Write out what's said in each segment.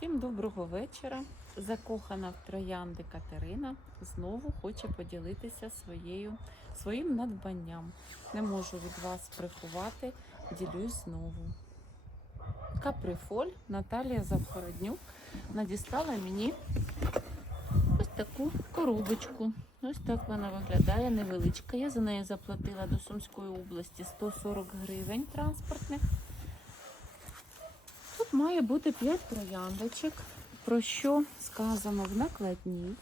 Всім доброго вечора. Закохана в троянди Катерина знову хоче поділитися своєю, своїм надбанням. Не можу від вас приховати, ділюсь знову. Каприфоль Наталія Завгороднюк надіслала мені ось таку коробочку. Ось так вона виглядає, невеличка. Я за неї заплатила до Сумської області 140 гривень транспортних. Має бути 5 трояндочок, про що сказано в накладній.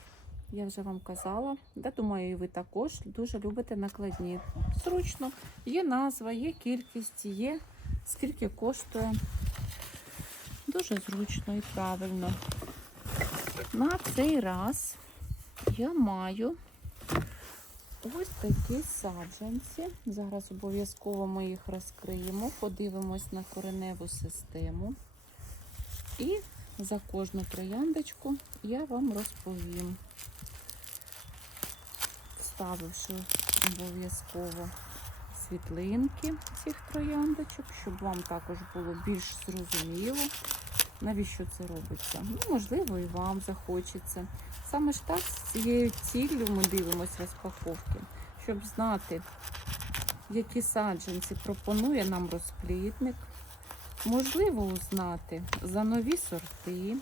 Я вже вам казала. Да, думаю, і ви також дуже любите накладні. Зручно. Є назва, є кількість, є скільки коштує. Дуже зручно і правильно. На цей раз я маю ось такі саджанці. Зараз обов'язково ми їх розкриємо, подивимось на кореневу систему. І за кожну трояндочку я вам розповім, вставивши обов'язково світлинки цих трояндочок, щоб вам також було більш зрозуміло, навіщо це робиться. Ну, можливо, і вам захочеться. Саме ж так з цією ціллю ми дивимося розпаковки, щоб знати, які саджанці пропонує нам розплідник. Можливо, узнати за нові сорти,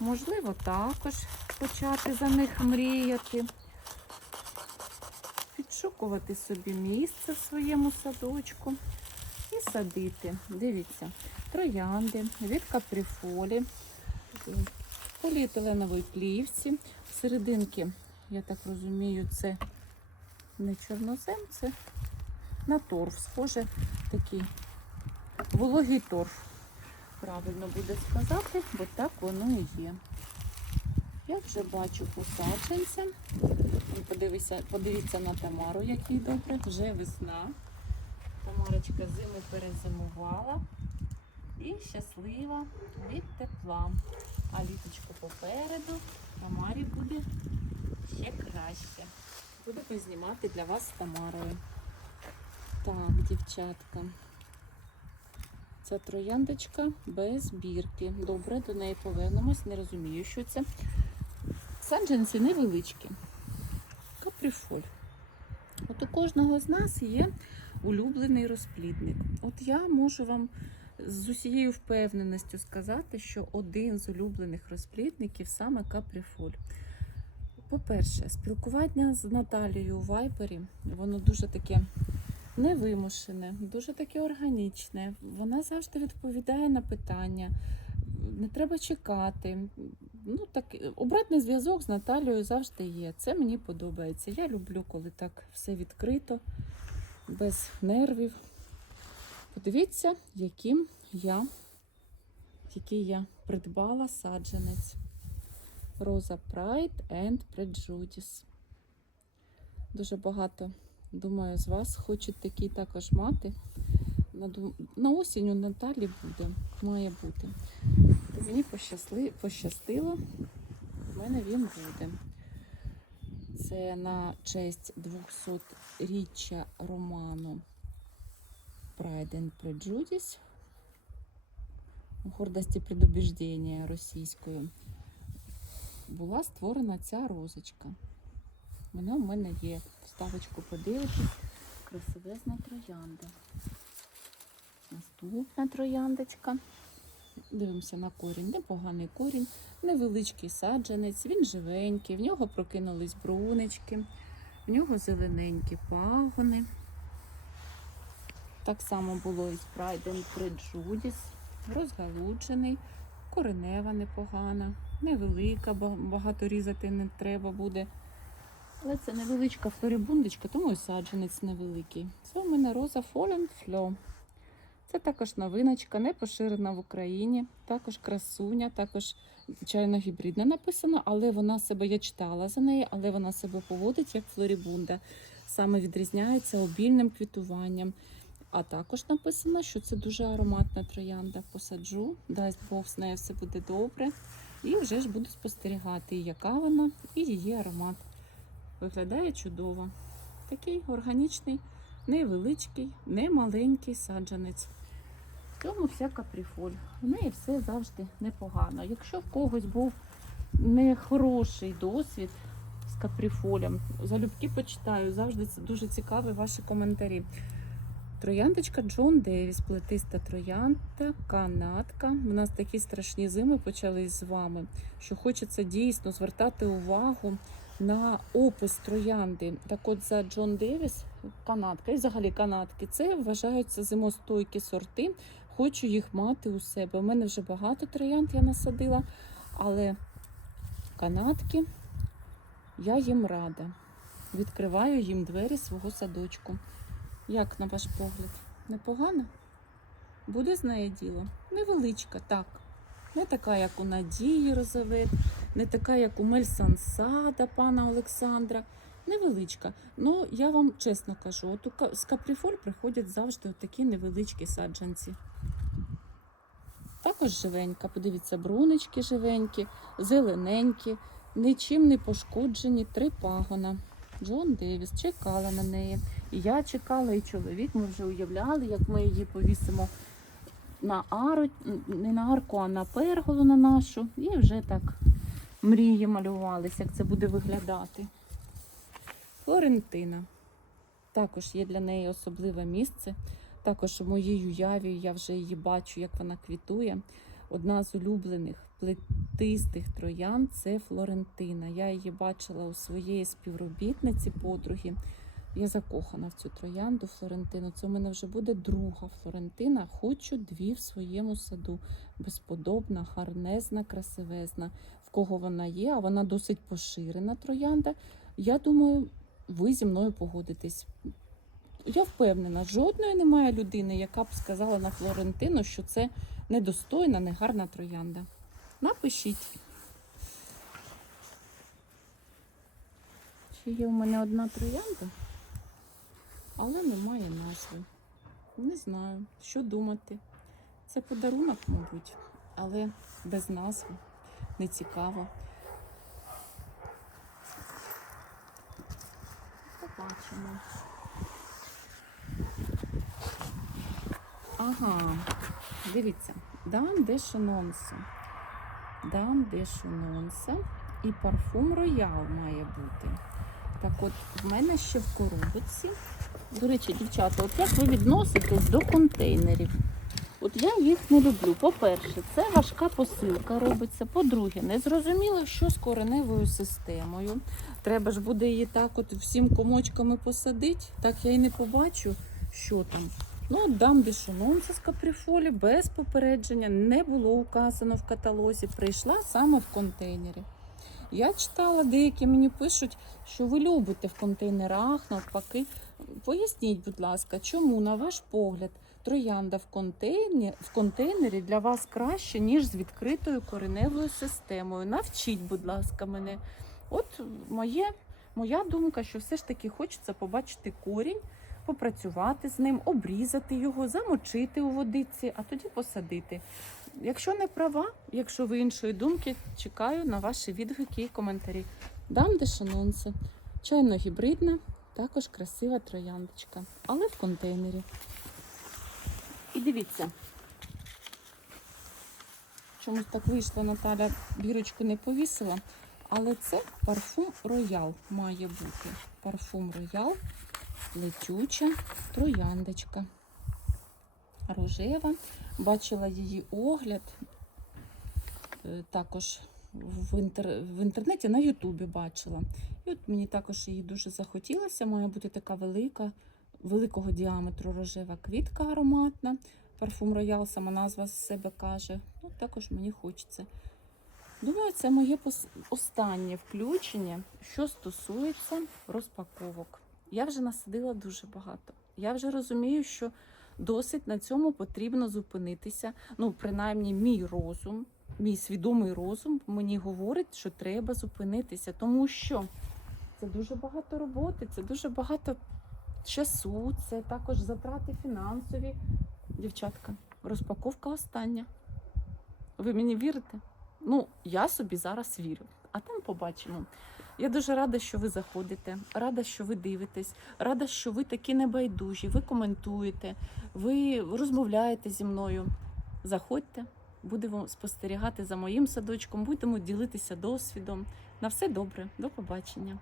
можливо, також почати за них мріяти, підшукувати собі місце в своєму садочку і садити. Дивіться, троянди від каприфолі, поліетиленової плівці. Серединки, я так розумію, це не чорнозем, це на торф. Схоже, такий вологий торф. Правильно буде сказати, бо так воно і є. Я вже бачу посадженця. Подивіться, подивіться на Тамару, який добре. Вже весна. Тамарочка зиму перезимувала і щаслива від тепла. А літочко попереду Тамарі буде ще краще. Будемо знімати для вас з Тамарою. Так, дівчатка. Ця трояндочка без бірки. Добре, до неї повернемось. Не розумію, що це. Саджанці невеличкі. Каприфоль. От у кожного з нас є улюблений розплідник. От я можу вам з усією впевненістю сказати, що один з улюблених розплідників саме каприфоль. По-перше, спілкування з Наталією у Вайбері, воно дуже таке невимушене, дуже таке органічне. Вона завжди відповідає на питання. Не треба чекати. Ну, так, обратний зв'язок з Наталією завжди є. Це мені подобається. Я люблю, коли так все відкрито, без нервів. Подивіться, яким я, який я придбала саджанець. Роза Pride and Prejudice. Дуже багато Думаю, з вас хочуть такий також мати. На, осінь у Наталі буде, має бути. Мені пощасли, пощастило, в мене він буде. Це на честь 200-річчя роману Pride and Prejudice. Гордості предубіждення російською. Була створена ця розочка. Вона в мене є. Вставочку подивитись. Красивезна троянда. Наступна трояндочка. Дивимося на корінь. Непоганий корінь, невеличкий саджанець, він живенький, в нього прокинулись брунечки, в нього зелененькі пагони. Так само було і з and Prejudice. Розгалуджений, коренева непогана, невелика, ба- багато різати не треба буде. Але це невеличка флорибундочка, тому і саджанець невеликий. Це у мене роза Flow. Це також новиночка, не поширена в Україні, також красуня, також, звичайно, гібридна написано, але вона себе, я читала за неї, але вона себе поводить як флорибунда. Саме відрізняється обільним квітуванням. А також написано, що це дуже ароматна троянда. Посаджу, дасть Бог з нею все буде добре. І вже ж буду спостерігати, яка вона, і її аромат. Виглядає чудово. Такий органічний, невеличкий, не маленький саджанець. В цьому вся капріфоль. У неї все завжди непогано. Якщо в когось був нехороший досвід з капріфолем, залюбки почитаю. Завжди це дуже цікаві ваші коментарі. Трояндочка Джон Девіс, плетиста троянда, канатка. У нас такі страшні зими почались з вами, що хочеться дійсно звертати увагу на опис троянди. Так от за Джон Девіс, канатка і взагалі канатки, це вважаються зимостойкі сорти. Хочу їх мати у себе. У мене вже багато троянд я насадила, але канатки я їм рада. Відкриваю їм двері свого садочку. Як на ваш погляд? Непогано? Буде з неї діло? Невеличка, так. Не така, як у Надії Розовет, не така, як у Мельсансада пана Олександра. Невеличка. Ну, я вам чесно кажу, от з капріфоль приходять завжди такі невеличкі саджанці. Також живенька. Подивіться, брунички живенькі, зелененькі, нічим не пошкоджені, три пагона. Джон Девіс чекала на неї. І я чекала, і чоловік. Ми вже уявляли, як ми її повісимо на ару, не на арку, а на перголу на нашу. І вже так мрії малювалися, як це буде виглядати. Флорентина. Також є для неї особливе місце. Також в моїй уяві я вже її бачу, як вона квітує. Одна з улюблених плетистих троян це Флорентина. Я її бачила у своєї співробітниці, подруги. Я закохана в цю троянду Флорентину. Це у мене вже буде друга Флорентина. Хочу дві в своєму саду. Безподобна, гарнезна, красивезна. В кого вона є, а вона досить поширена троянда. Я думаю, ви зі мною погодитесь. Я впевнена, жодної немає людини, яка б сказала на Флорентину, що це недостойна, негарна троянда. Напишіть. Ще є у мене одна троянда, але немає назви. Не знаю, що думати. Це подарунок, мабуть, але без назви. Не цікаво. Побачимо. Ага, дивіться, дам де шанонса. Дам де шанонса і парфум роял має бути. Так от, в мене ще в коробочці. До речі, дівчата, от як ви відноситесь до контейнерів? От я їх не люблю. По-перше, це важка посилка робиться. По-друге, не зрозуміло, що з кореневою системою. Треба ж буде її так от всім комочками посадити. Так я і не побачу, що там. Ну, дам бішононце з капріфолі без попередження, не було указано в каталозі. Прийшла саме в контейнері. Я читала, деякі мені пишуть, що ви любите в контейнерах, навпаки. Поясніть, будь ласка, чому, на ваш погляд, троянда в контейнері, в контейнері для вас краще, ніж з відкритою кореневою системою. Навчіть, будь ласка, мене. От моє, моя думка, що все ж таки хочеться побачити корінь, попрацювати з ним, обрізати його, замочити у водиці, а тоді посадити. Якщо не права, якщо ви іншої думки, чекаю на ваші відгуки і коментарі. Дам де шанонси. Чайно гібридна, також красива трояндочка, але в контейнері. І дивіться. Чомусь так вийшло, Наталя бірочку не повісила. Але це парфум роял має бути. Парфум роял, летюча трояндочка. Рожева. Бачила її огляд е, також в, інтер... в інтернеті на Ютубі бачила. І от мені також її дуже захотілося. Має бути така велика, великого діаметру рожева квітка ароматна. Парфум роял, сама назва з себе каже. Ну, також мені хочеться. Думаю, це моє останнє включення, що стосується розпаковок. Я вже насадила дуже багато. Я вже розумію, що досить на цьому потрібно зупинитися. Ну, принаймні, мій розум, мій свідомий розум мені говорить, що треба зупинитися, тому що це дуже багато роботи, це дуже багато часу, це також затрати фінансові. Дівчатка, розпаковка остання. Ви мені вірите? Ну, я собі зараз вірю, а там побачимо. Я дуже рада, що ви заходите, рада, що ви дивитесь, рада, що ви такі небайдужі, ви коментуєте, ви розмовляєте зі мною. Заходьте, будемо спостерігати за моїм садочком, будемо ділитися досвідом. На все добре, до побачення.